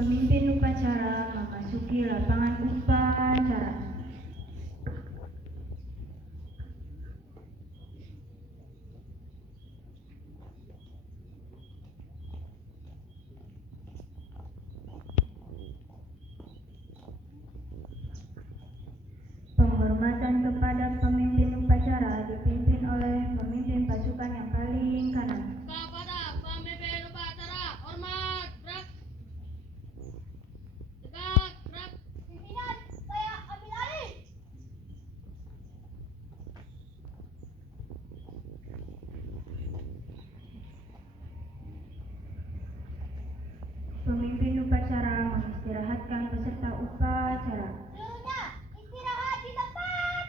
Pemimpin upacara memasuki lapangan upacara. Penghormatan kepada pemimpin upacara dipimpin oleh pemimpin pasukan yang paling kanan. Kepada pemimpin upacara, hormat, gerak. Tegak, gerak. Pimpinan, saya ambil alih. Pemimpin upacara mengistirahatkan peserta upacara. Seluruhnya istirahat di tempat.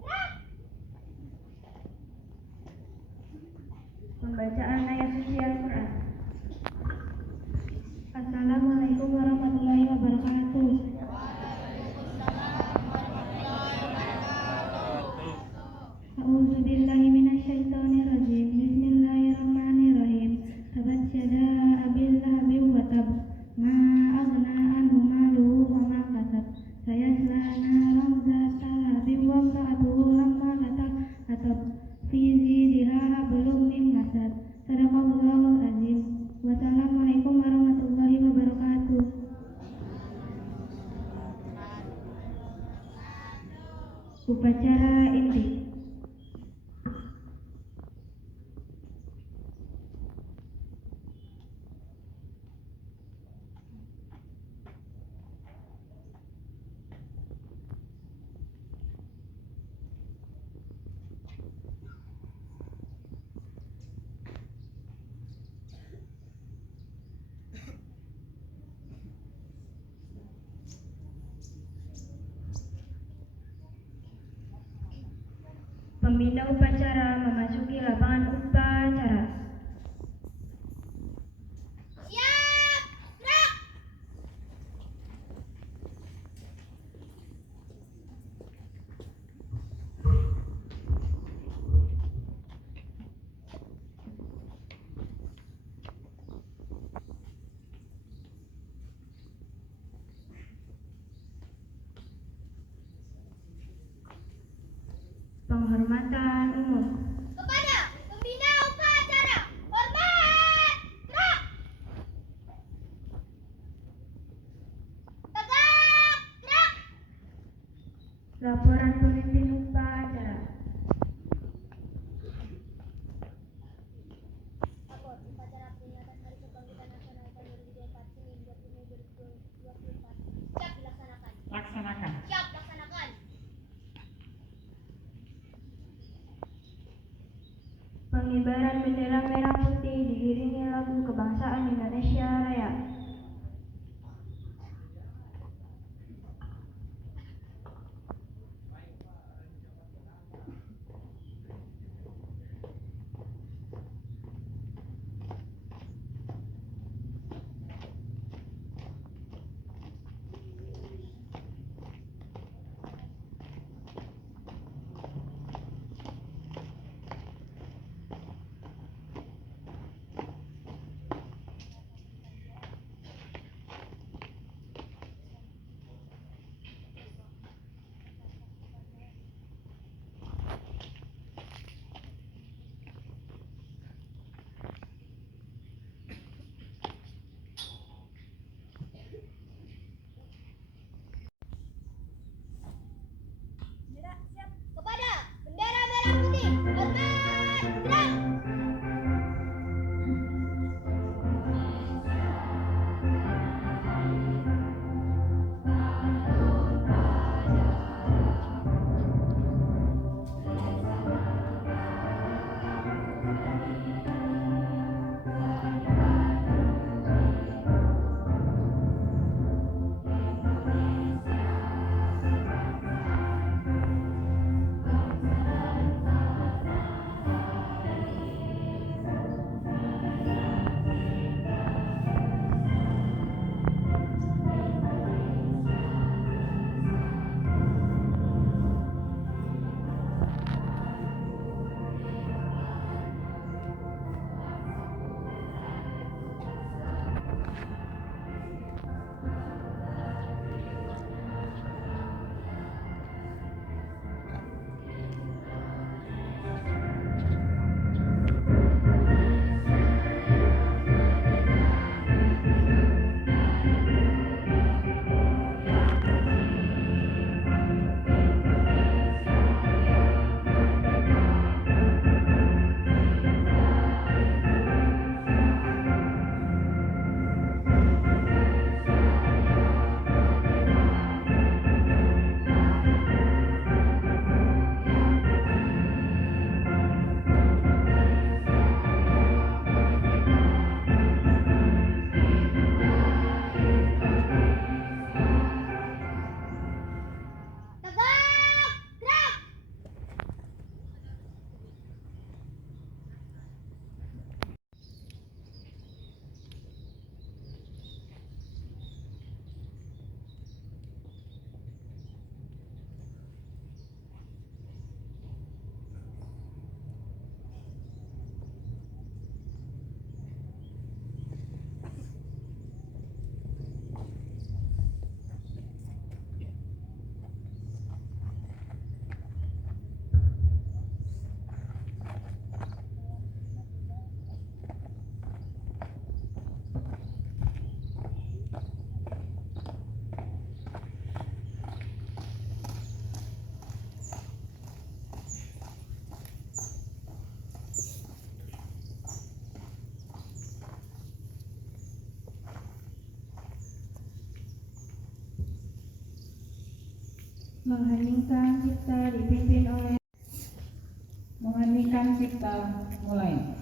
Gerak. Pembacaan ayat suci Al-Quran. Assalamualaikum warahmatullahi wabarakatuh. A'udzubillahi minasyaitonirrajim. Bismillahirrahmanirrahim. Tabat yada abil lahabi wa tab. Ma aghna anhu maluhu wa ma kasab. Sayasla naran zata lahabin wa imra'atuhu hatab fi zidha hablum min masad. Sadaqallahul azim. Wassalamualaikum warahmatullahi wabarakatuh. Upacara inti. Pembina upacara memasuki lapangan upacara. Siap. Gerak. Penghormatan umum. Kepada pembina upacara, hormat. Gerak. Tegak. Gerak. Laporan pemimpin upacara. Lapor upacara peringatan Hari Kebangkitan Nasional tahun 2024 Senin 20 Mei 2024. Siap dilaksanakan. Laksanakan. Siap laksanakan. Pengibaran bendera merah putih diiringi lagu kebangsaan Indonesia Raya. Mengheningkan cipta dipimpin oleh Mengheningkan cipta mulai.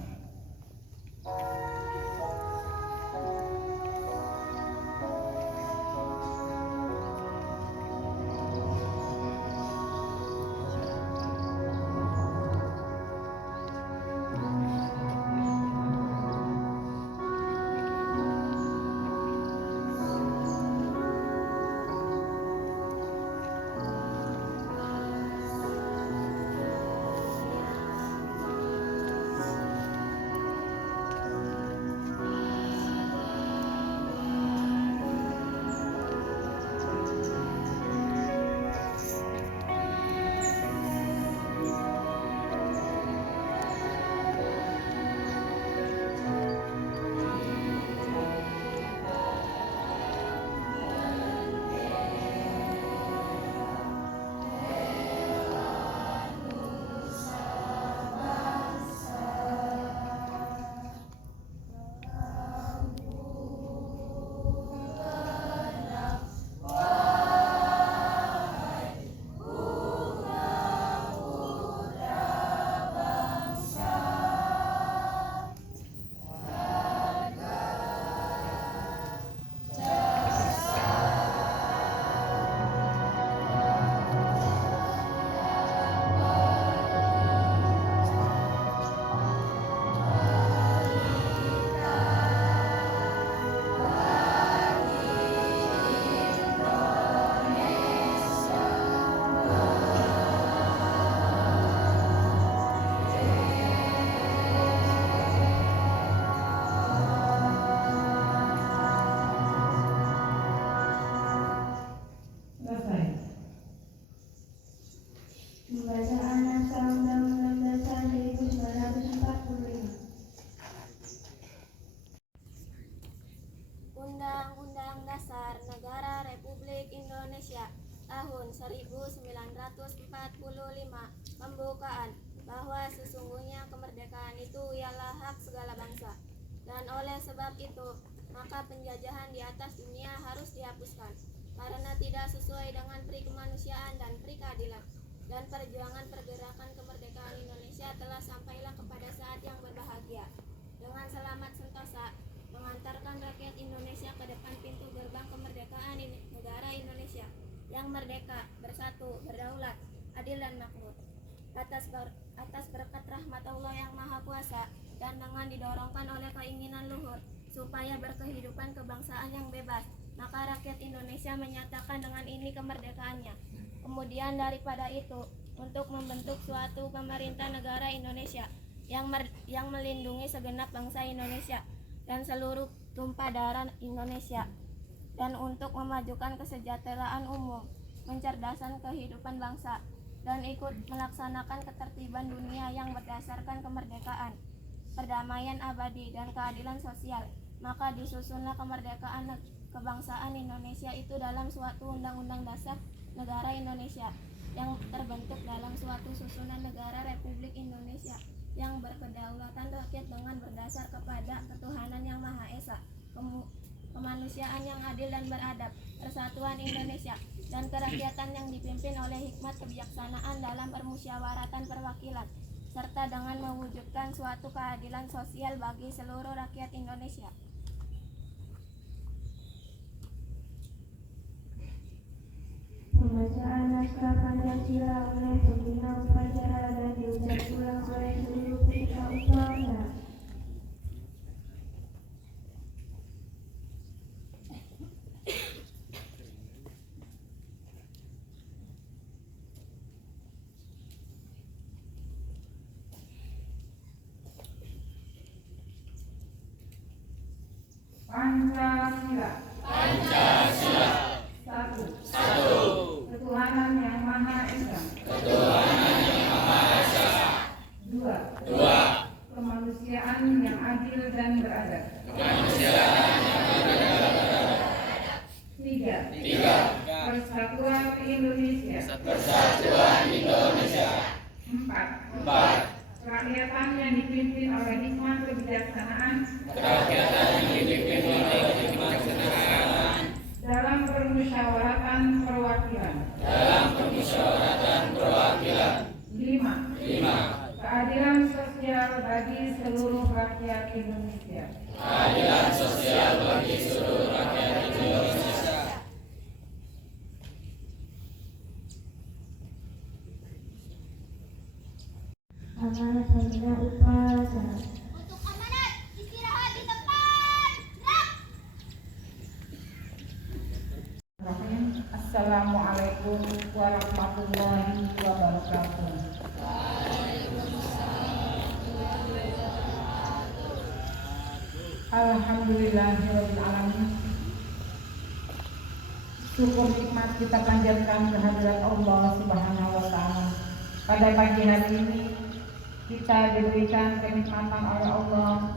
Selesai. Pembacaan Naskah Undang-Undang Dasar 1945. Undang-Undang Dasar Negara Republik Indonesia tahun 1945 pembukaan bahwa sesungguhnya kemerdekaan itu ialah hak segala bangsa, dan oleh sebab itu maka penjajahan di atas dunia harus dihapuskan karena tidak sesuai dengan peri kemanusiaan dan peri keadilan, dan perjuangan pergerakan kemerdekaan Indonesia telah sampailah kepada saat yang berbahagia dengan selamat sentosa mengantarkan rakyat Indonesia ke depan pintu gerbang kemerdekaan negara Indonesia yang merdeka, bersatu, berdaulat, adil dan makmur atas berkat rahmat Allah yang Maha Kuasa, dan dengan didorongkan oleh keinginan luhur supaya berkehidupan kebangsaan yang bebas, maka rakyat Indonesia menyatakan dengan ini kemerdekaannya. Kemudian daripada itu, untuk membentuk suatu pemerintah negara Indonesia yang melindungi segenap bangsa Indonesia dan seluruh tumpah darah Indonesia, dan untuk memajukan kesejahteraan umum, mencerdaskan kehidupan bangsa, dan ikut melaksanakan ketertiban dunia yang berdasarkan kemerdekaan, perdamaian abadi, dan keadilan sosial, maka disusunlah kemerdekaan kebangsaan Indonesia itu dalam suatu undang-undang dasar negara Indonesia yang terbentuk dalam suatu susunan negara Republik Indonesia yang berkedaulatan rakyat dengan berdasar kepada ketuhanan yang Maha Esa, kemanusiaan yang adil dan beradab, persatuan Indonesia, dan kerakyatan yang dipimpin oleh hikmat kebijaksanaan dalam permusyawaratan perwakilan, serta dengan mewujudkan suatu keadilan sosial bagi seluruh rakyat Indonesia. Pembacaan Naskah Pancasila oleh pembina upacara dan diucap ulang oleh seluruh peserta upacara. Pancasila. Satu. Ketuhanan yang Maha Esa. Dua. Kemanusiaan yang adil dan beradab. Tiga. Persatuan Indonesia. Empat. Kerakyatan yang dipimpin oleh hikmat kebijaksanaan dalam permusyawaratan perwakilan. amanat membina upacara. Untuk amanat, istirahat di tempat. Gerak! Assalamualaikum warahmatullahi wabarakatuh. Alhamdulillahirabbil alamin. Syukur nikmat kita panjatkan kehadirat Allah Subhanahu wa taala. Pada pagi hari ini kita diberikan kenikmatan oleh Allah,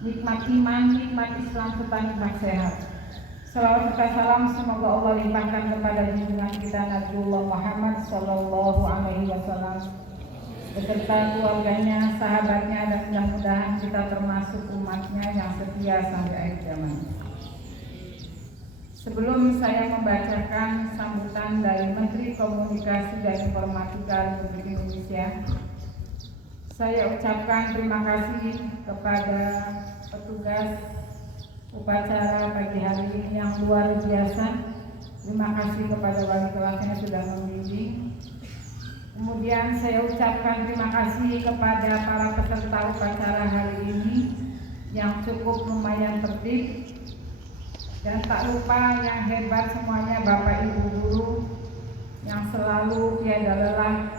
nikmat iman, nikmat Islam serta nikmat sehat. Salawat serta salam semoga Allah limpahkan kepada junjungan kita Nabiullah Muhammad sallallahu alaihi wasallam beserta keluarganya, sahabatnya, dan mudah-mudahan kita termasuk umatnya yang setia sampai akhir zaman. Sebelum saya membacakan sambutan dari Menteri Komunikasi dan Informatika Republik Indonesia, saya ucapkan terima kasih kepada petugas upacara pagi hari ini yang luar biasa. Terima kasih kepada wali kelas yang sudah membimbing. Kemudian saya ucapkan terima kasih kepada para peserta upacara hari ini yang cukup lumayan tertib. Dan tak lupa yang hebat semuanya Bapak Ibu guru yang selalu tiada lelah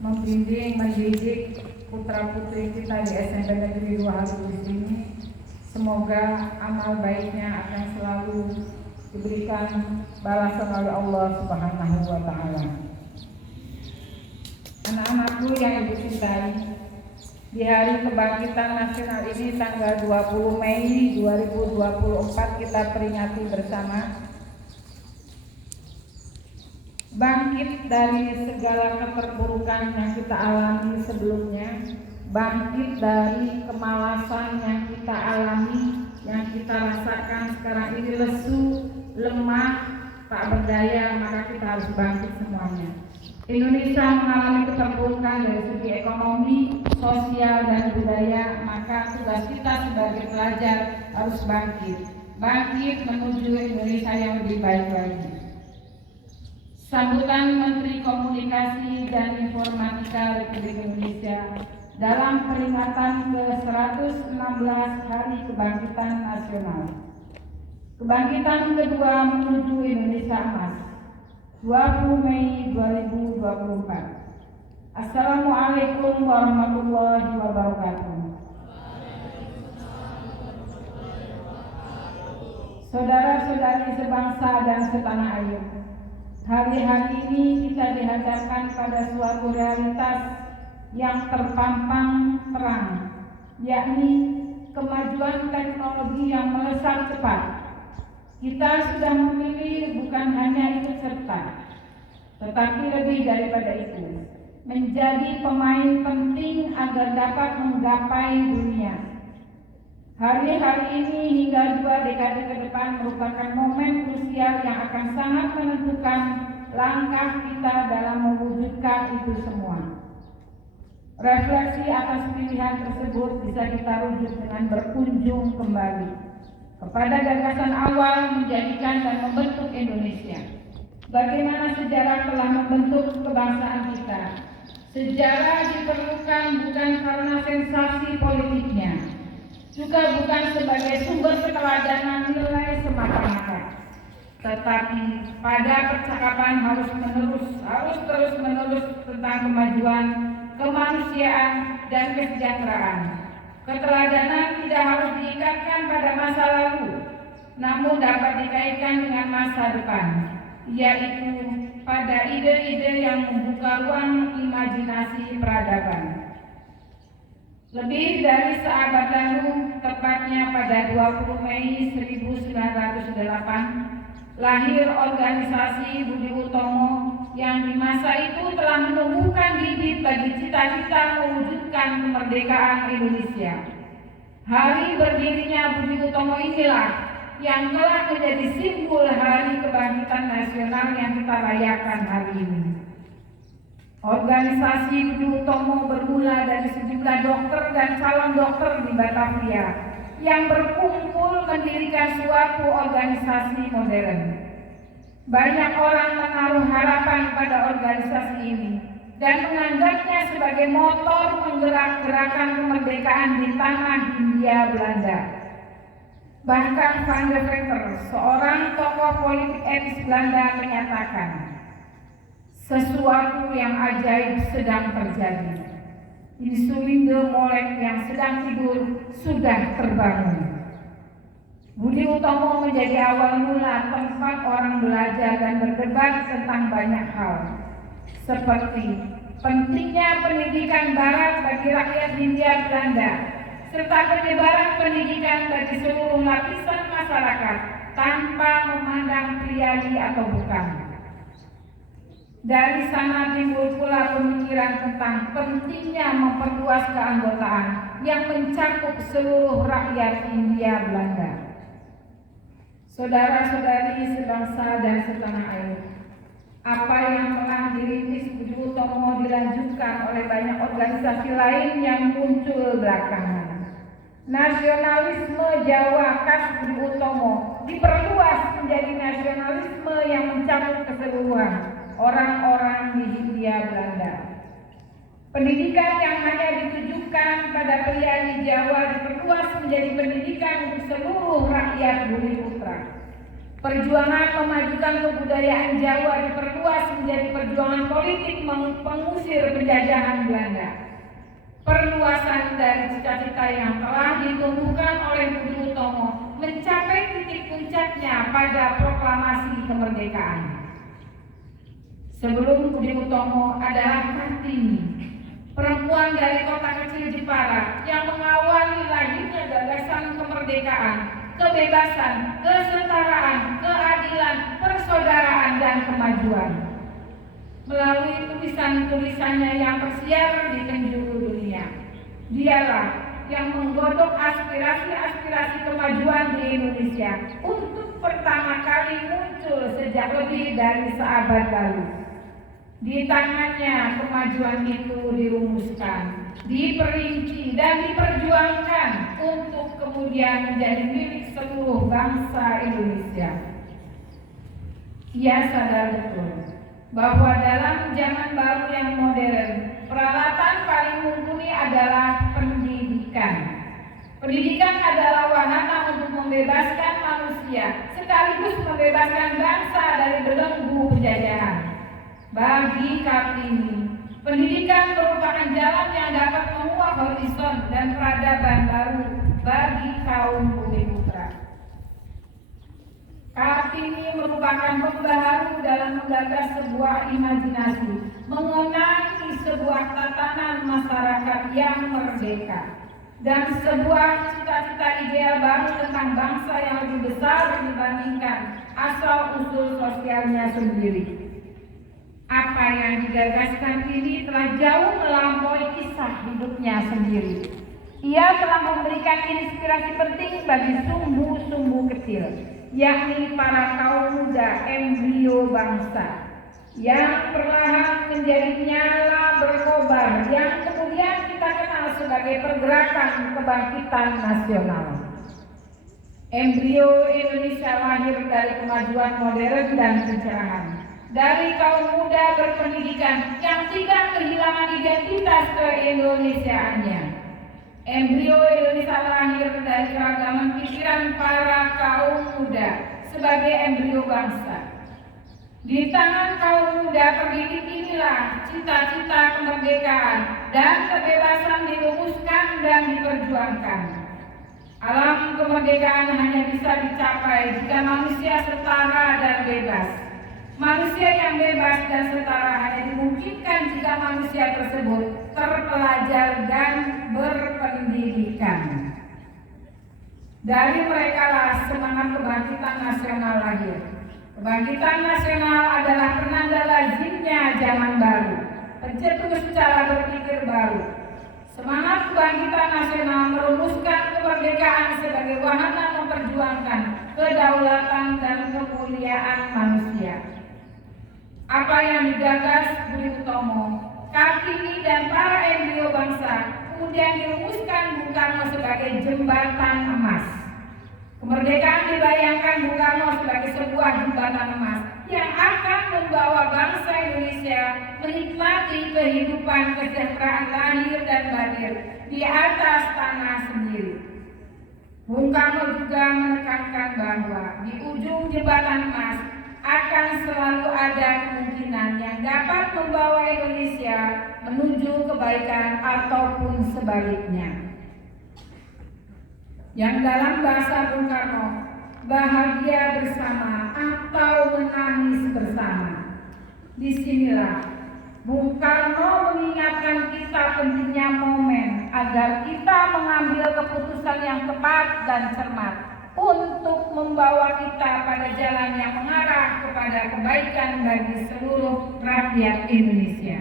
membimbing, mendidik putra-putri kita di SMP Negeri 2 Halus ini. Semoga amal baiknya akan selalu diberikan balasan oleh Allah Subhanahu wa taala. Anak-anakku yang Ibu cintai, di Hari Kebangkitan Nasional ini tanggal 20 Mei 2024 kita peringati bersama bangkit dari segala keterpurukan yang kita alami sebelumnya, bangkit dari kemalasan yang kita alami, yang kita rasakan sekarang ini lesu, lemah, tak berdaya, maka kita harus bangkit semuanya. Indonesia mengalami keterpurukan dari segi ekonomi, sosial, dan budaya, maka tugas kita sebagai pelajar harus bangkit menuju Indonesia yang lebih baik lagi. Sambutan Menteri Komunikasi dan Informatika Republik Indonesia dalam peringatan ke-116 Hari Kebangkitan Nasional. Kebangkitan kedua menuju Indonesia Emas, 20 Mei 2024. Assalamualaikum warahmatullahi wabarakatuh. Saudara-saudari sebangsa dan setanah air, hari-hari ini kita dihadapkan pada suatu realitas yang terpampang terang, yakni kemajuan teknologi yang melesat cepat. Kita sudah memilih bukan hanya ikut serta, tetapi lebih daripada itu, menjadi pemain penting agar dapat menggapai dunia. Hari-hari ini hingga 2 dekade ke depan merupakan momen krusial yang akan sangat menentukan langkah kita dalam mewujudkan itu semua. Refleksi atas pilihan tersebut bisa kita rujuk dengan berkunjung kembali kepada gagasan awal menjadikan dan membentuk Indonesia. Bagaimana sejarah telah membentuk kebangsaan kita. Sejarah diperlukan bukan karena sensasi politiknya, juga bukan sebagai sumber keteladanan nilai semata-mata, tetapi pada percakapan harus terus-menerus tentang kemajuan, kemanusiaan, dan kesejahteraan. Keteladanan tidak harus diikatkan pada masa lalu, namun dapat dikaitkan dengan masa depan, yaitu pada ide-ide yang membuka ruang imajinasi peradaban. Lebih dari seabad lalu, tepatnya pada 20 Mei 1908, lahir organisasi Budi Utomo yang di masa itu telah menumbuhkan bibit bagi cita-cita mewujudkan kemerdekaan Indonesia. Hari berdirinya Budi Utomo inilah yang telah menjadi simbol Hari Kebangkitan Nasional yang kita rayakan hari ini. Organisasi Budi Utomo bermula dari sejumlah dokter dan calon dokter di Batavia yang berkumpul mendirikan suatu organisasi modern. Banyak orang menaruh harapan pada organisasi ini, dan menganggapnya sebagai motor penggerak gerakan kemerdekaan di tanah Hindia Belanda. Bahkan Van de Veter, seorang tokoh politik etis Belanda, menyatakan, sesuatu yang ajaib sedang terjadi. Insulin de Molek yang sedang tidur sudah terbangun. Budi Utomo menjadi awal mula tempat orang belajar dan berdebat tentang banyak hal, seperti pentingnya pendidikan Barat bagi rakyat Hindia Belanda, serta penyebaran pendidikan bagi seluruh lapisan masyarakat tanpa memandang priayi atau bukan. Dari sana timbul pula pemikiran tentang pentingnya memperluas keanggotaan yang mencakup seluruh rakyat Hindia Belanda. Saudara-saudari sebangsa dan setanah air, apa yang telah dirintis Budi Utomo dilanjutkan oleh banyak organisasi lain yang muncul belakangan. Nasionalisme Jawa khas Budi Utomo diperluas menjadi nasionalisme yang mencakup keseluruhan orang-orang di Hindia Belanda. Pendidikan yang hanya ditujukan pada priayi Jawa diperluas menjadi pendidikan untuk seluruh rakyat Bumiputra. Perjuangan memajukan kebudayaan Jawa diperluas menjadi perjuangan politik mengusir penjajahan Belanda. Perluasan dari cita-cita yang telah ditumbuhkan oleh Budi Utomo mencapai titik puncaknya pada proklamasi kemerdekaan. Sebelum Budi Utomo adalah Kartini, perempuan dari kota kecil Jepara yang mengawali lahirnya gagasan kemerdekaan, kebebasan, kesetaraan, keadilan, persaudaraan, dan kemajuan. Melalui tulisan-tulisannya yang tersiar di penjuru dunia, dialah yang menggodok aspirasi-aspirasi kemajuan di Indonesia untuk pertama kali muncul sejak lebih dari seabad lalu. Di tangannya kemajuan itu dirumuskan, diperinci, dan diperjuangkan untuk kemudian menjadi milik seluruh bangsa Indonesia. Ia sadar betul bahwa dalam zaman baru yang modern, peralatan paling mumpuni adalah pendidikan. Pendidikan adalah wahana untuk membebaskan manusia, sekaligus membebaskan bangsa dari belenggu penjajahan. Bagi Kartini, pendidikan merupakan jalan yang dapat menguak horizon dan peradaban baru bagi kaum Bumiputra. Kartini merupakan pembaharu dalam menggagas sebuah imajinasi mengenai sebuah tatanan masyarakat yang merdeka dan sebuah cita-cita ideal baru tentang bangsa yang lebih besar dibandingkan asal-usul sosialnya sendiri. Apa yang digagaskan ini telah jauh melampaui kisah hidupnya sendiri. Ia telah memberikan inspirasi penting bagi sumbu-sumbu kecil, yakni para kaum muda embrio bangsa, yang perlahan menjadi nyala berkobar yang kemudian kita kenal sebagai pergerakan kebangkitan nasional. Embrio Indonesia lahir dari kemajuan modern dan pencerahan, dari kaum muda berpendidikan yang tidak kehilangan identitas keindonesiaannya. Embrio Indonesia lahir dari keragaman pikiran para kaum muda sebagai embrio bangsa. Di tangan kaum muda terdidik inilah cita-cita kemerdekaan dan kebebasan dirumuskan dan diperjuangkan. Alam kemerdekaan hanya bisa dicapai jika manusia setara dan bebas. Manusia yang bebas dan setara hanya dimungkinkan jika manusia tersebut terpelajar dan berpendidikan. Dari merekalah semangat kebangkitan nasional lahir. Kebangkitan nasional adalah penanda lazimnya zaman baru, pencetus cara berpikir baru. Semangat kebangkitan nasional merumuskan kemerdekaan sebagai wahana memperjuangkan kedaulatan dan kemuliaan manusia. Apa yang digagas Budi Utomo, Kartini, dan para embrio bangsa kemudian dirumuskan Bung Karno sebagai jembatan emas. Kemerdekaan dibayangkan Bung Karno sebagai sebuah jembatan emas yang akan membawa bangsa Indonesia menikmati kehidupan kesejahteraan lahir dan batin di atas tanah sendiri. Bung Karno juga menekankan bahwa di ujung jembatan emas akan selalu ada kemungkinan yang dapat membawa Indonesia menuju kebaikan ataupun sebaliknya. Yang dalam bahasa Bung Karno, bahagia bersama atau menangis bersama. Disinilah Bung Karno mengingatkan kita pentingnya momen agar kita mengambil keputusan yang tepat dan cermat untuk membawa kita pada jalan yang mengarah kepada kebaikan bagi seluruh rakyat Indonesia.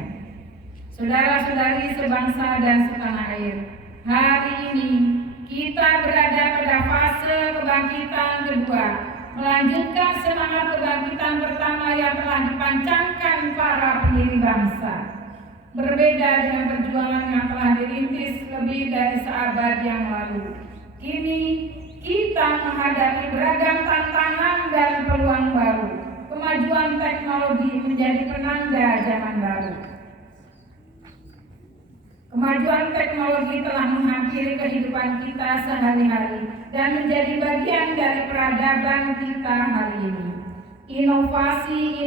Saudara-saudari sebangsa dan setanah air, hari ini kita berada pada fase kebangkitan kedua, melanjutkan semangat kebangkitan pertama yang telah dipancangkan para pendiri bangsa. Berbeda dengan perjuangan yang telah dirintis lebih dari seabad yang lalu, kini kita menghadapi beragam tantangan dan peluang baru. Kemajuan teknologi menjadi penanda zaman baru. Kemajuan teknologi telah menghampiri kehidupan kita sehari-hari dan menjadi bagian dari peradaban kita hari ini. Inovasi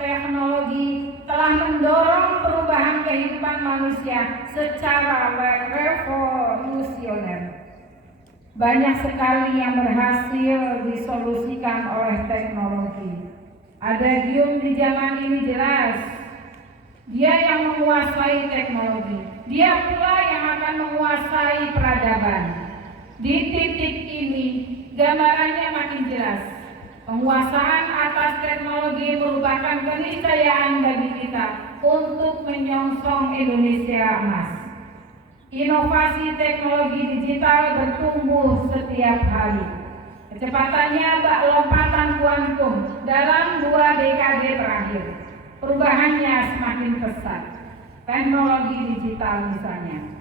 teknologi telah mendorong perubahan kehidupan manusia secara revolusioner. Banyak sekali yang berhasil disolusikan oleh teknologi. Adagium di zaman ini jelas, dia yang menguasai teknologi, dia pula yang akan menguasai peradaban. Di titik ini, gambarannya makin jelas. Penguasaan atas teknologi merupakan keniscayaan bagi kita untuk menyongsong Indonesia emas. Inovasi teknologi digital bertumbuh setiap hari. Kecepatannya bak lompatan kuantum dalam 2 dekade terakhir. Perubahannya semakin pesat. Teknologi digital misalnya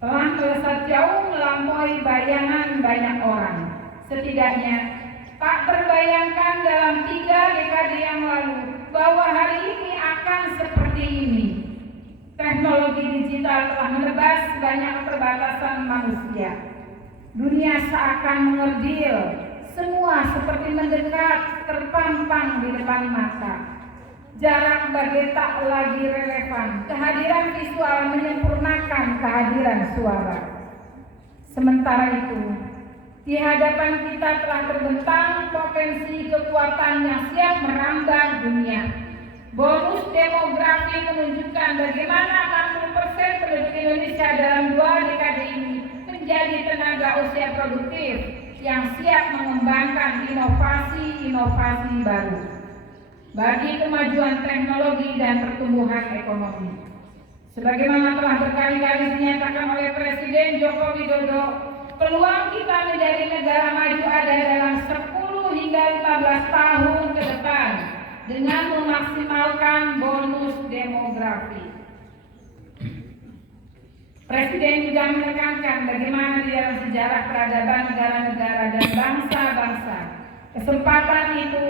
telah melesat jauh melampaui bayangan banyak orang. Setidaknya tak terbayangkan dalam 3 dekade yang lalu bahwa hari ini akan seperti ini. Teknologi digital telah menebas banyak keterbatasan manusia. Dunia seakan mengerdil, semua seperti mendekat, terpampang di depan mata. Jarak bagai tak lagi relevan. Kehadiran visual menyempurnakan kehadiran suara. Sementara itu, di hadapan kita telah terbentang potensi kekuatan yang siap merambah dunia. Bonus demografi menunjukkan bagaimana 60% penduduk Indonesia dalam 2 dekade ini menjadi tenaga usia produktif yang siap mengembangkan inovasi baru bagi kemajuan teknologi dan pertumbuhan ekonomi. Sebagaimana telah berkali-kali dinyatakan oleh Presiden Joko Widodo, peluang kita menjadi negara maju ada dalam 10 hingga 15 tahun ke depan dengan memaksimalkan bonus demografi. Presiden juga menekankan bagaimana di dalam sejarah peradaban negara-negara dan bangsa-bangsa kesempatan itu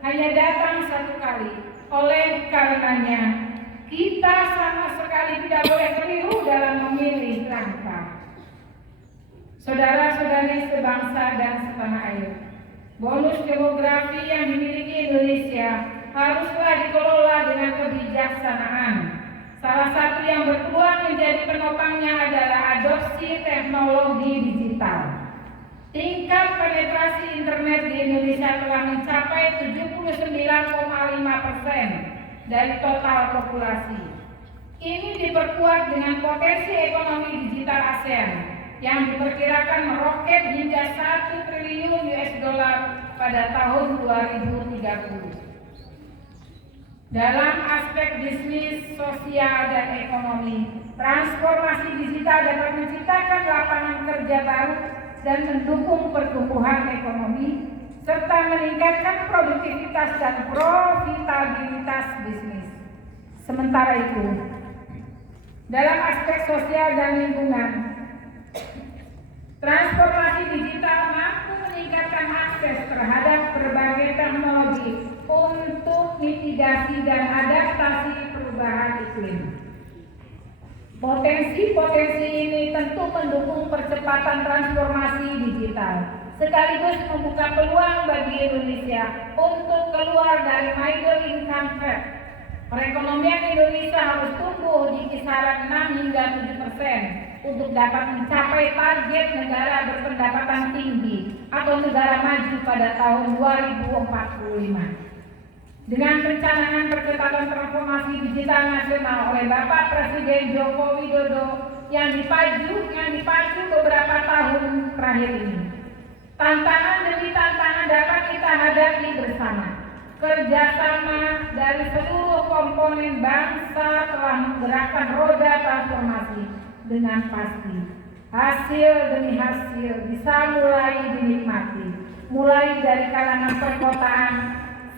hanya datang satu kali. Oleh karenanya, kita sama sekali tidak boleh keliru dalam memilih langkah. Saudara-saudari sebangsa dan setanah air, bonus demografi yang dimiliki Indonesia haruslah dikelola dengan kebijaksanaan. Salah satu yang berpeluang menjadi penopangnya adalah adopsi teknologi digital. Tingkat penetrasi internet di Indonesia telah mencapai 79,5% dari total populasi. Ini diperkuat dengan potensi ekonomi digital ASEAN yang diperkirakan meroket hingga 1 triliun US dollar pada tahun 2030. Dalam aspek bisnis, sosial, dan ekonomi, transformasi digital dapat menciptakan lapangan kerja baru dan mendukung pertumbuhan ekonomi, serta meningkatkan produktivitas dan profitabilitas bisnis. Sementara itu, dalam aspek sosial dan lingkungan, transformasi digital mampu meningkatkan akses terhadap berbagai teknologi untuk mitigasi dan adaptasi perubahan iklim. Potensi-potensi ini tentu mendukung percepatan transformasi digital, sekaligus membuka peluang bagi Indonesia untuk keluar dari middle income trap. Perekonomian Indonesia harus tumbuh di kisaran 6 hingga 7% untuk dapat mencapai target negara berpendapatan tinggi atau negara maju pada tahun 2045. Dengan perencanaan percepatan transformasi digital nasional oleh Bapak Presiden Joko Widodo yang dipacu beberapa tahun terakhir ini, tantangan demi tantangan dapat kita hadapi bersama. Kerjasama dari seluruh komponen bangsa telah menggerakkan roda transformasi dengan pasti. Hasil demi hasil bisa mulai dinikmati, mulai dari kalangan perkotaan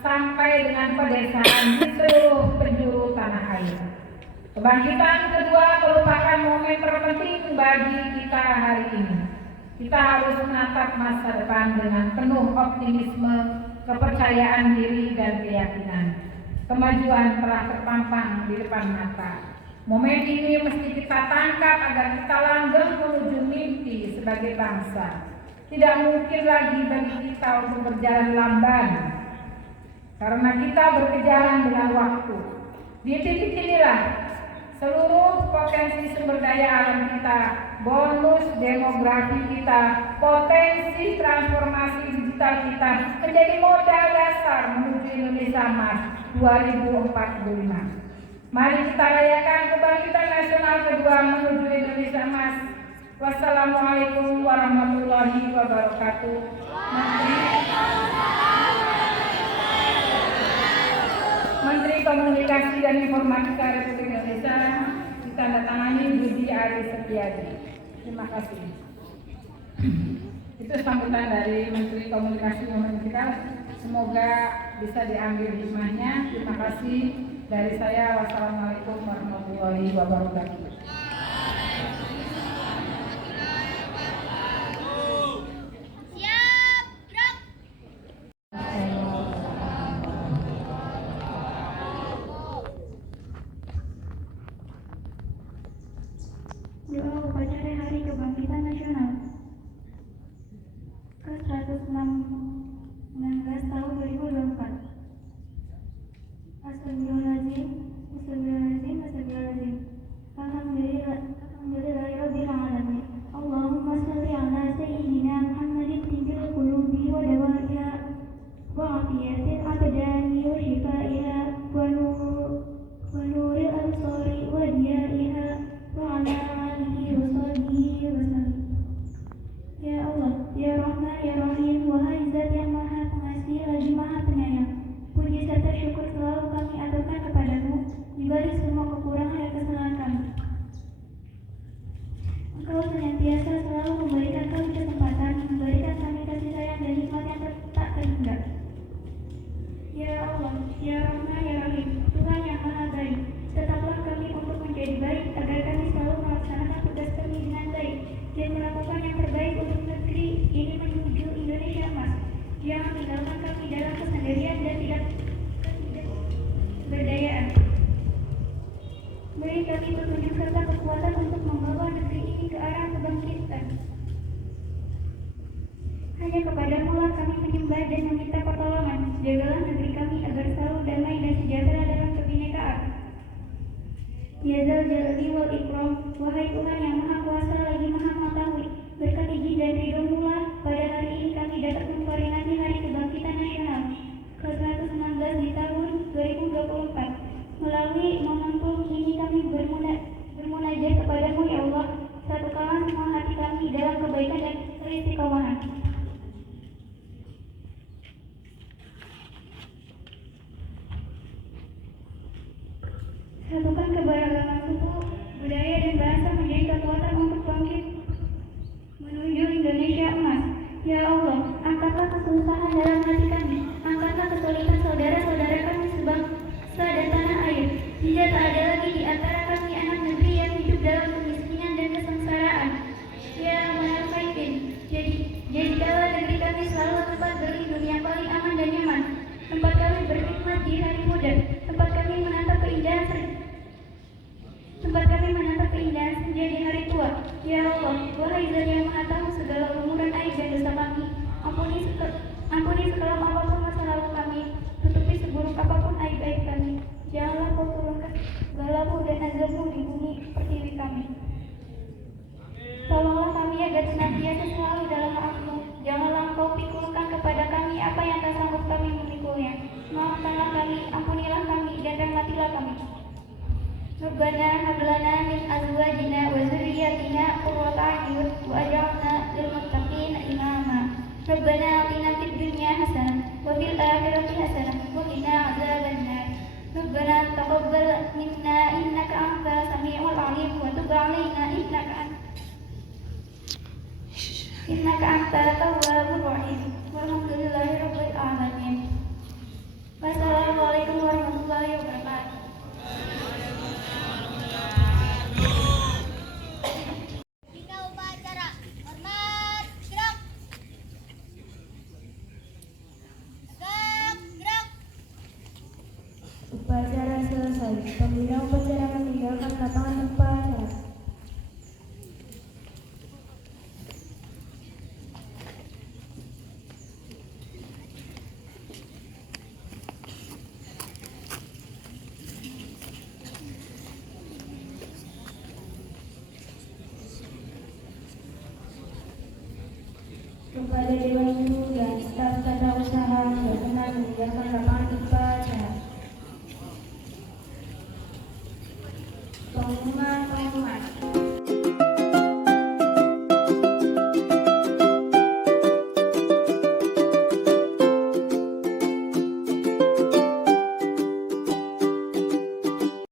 sampai dengan pedesaan di seluruh penjuru tanah air. Kebangkitan kedua merupakan momen terpenting bagi kita hari ini. Kita harus menatap masa depan dengan penuh optimisme, kepercayaan diri dan keyakinan. Kemajuan telah terpampang di depan mata. Momen ini mesti kita tangkap agar kita langgeng menuju mimpi sebagai bangsa. Tidak mungkin lagi bagi kita untuk berjalan lamban, karena kita berkejaran dengan waktu. Di titik inilah seluruh potensi sumber daya alam kita, bonus demografi kita, potensi transformasi digital kita menjadi modal dasar menuju Indonesia Emas 2045. Mari kita rayakan kebangkitan nasional kedua menuju Indonesia Emas. Wassalamualaikum warahmatullahi wabarakatuh. Menteri Komunikasi dan Informatika Republik Indonesia ditandatangani Budi Aris Setiadi. Terima kasih. Itu sambutan dari Menteri Komunikasi dan Informatika. Semoga bisa diambil hikmahnya. Terima kasih dari saya. Wassalamualaikum warahmatullahi wabarakatuh. Doa upacara Hari Kebangkitan Nasional ke-119 tahun 2024. Astagfirullahaladzim, astagfirullahaladzim, astagfirullahaladzim. Alhamdulillahirabbil alamin. Allahumma shalli ala sayyidina Muhammadin tibbil qulubi wa dawaiha wa afiyatil abdani wa shifaiha wa nuril absari wa diyaiha wa ala alihi wa sahbihi wa sallam. Ya Allah, ya Rahman, ya Rahim, wahai Zat yang Maha Pengasih lagi Maha Penyayang, puji serta syukur selalu kami aturkan kepadamu di balik semua kekurangan dan kesalahan kami. Engkau senantiasa selalu memberikan kami kesempatan, memberikan kami kasih sayang dan nikmat yang tak terhingga. Ya Allah, ya Rahman, ya Rahim, Tuhan yang Maha Baik, tetaplah kami untuk menjadi baik agar kami selalu melaksanakan tugas kami dengan baik dan melakukan yang terbaik untuk negeri ini menuju Indonesia Emas. Jangan tinggalkan kami dalam kesendirian dan tidak berdayaan. Beri kami petunjuk serta kekuatan untuk membawa negeri ini ke arah kebangkitan. Hanya kepadamu lah kami menyembah dan meminta pertolongan. Jagalah negeri kami agar selalu damai dan sejahtera dalam kebinekaan. Ya Zal Jalali wal Ikram, wahai Tuhan yang Maha Kuasa lagi Maha Mengetahui, berkat izin dan ridho-Mu lah pada hari ini kami dapat memperingati Hari Kebangkitan Nasional ke-119 di tahun 2024. Melalui momentum ini kami bermunajat kepadamu ya Allah, satukanlah semua hati kami dalam kebaikan dan keistiqomahan. Satukan keberagaman suku, budaya dan bahasa menjadi kekuatan untuk bangkit menuju Indonesia Emas. Ya Allah, angkatlah kesusahan dalam hati kami, angkatlah kesulitan saudara-saudara kami sebangsa dan tanah air. Jika tak ada lagi di antara kami anak negeri yang hidup dalam kemiskinan dan kesengsaraan. Ya Maha Faidin, jadikanlah negeri kami selalu tempat berlindung yang paling aman dan nyaman, tempat kami berkhidmat di hari muda ربنا هب لنا من أزواجنا وذرياتنا قرة أعين وأجعلنا للمتقين إماما ربنا آتنا في الدنيا حسنة وفي الآخرة حسنة وقنا عذاب النار ربنا تقبل منا إنك أنت السميع العليم وتب علينا إنك أنت التواب الرحيم والحمد لله رب العالمين. Wassalamualaikum warahmatullahi wabarakatuh. Jika upacara hormat gerak. Tegak gerak. Upacara selesai. Pembina upacara meninggalkan lapangan upacara. Kepada Dewan Guru dan staf tata usaha berkenan meninggalkan lapangan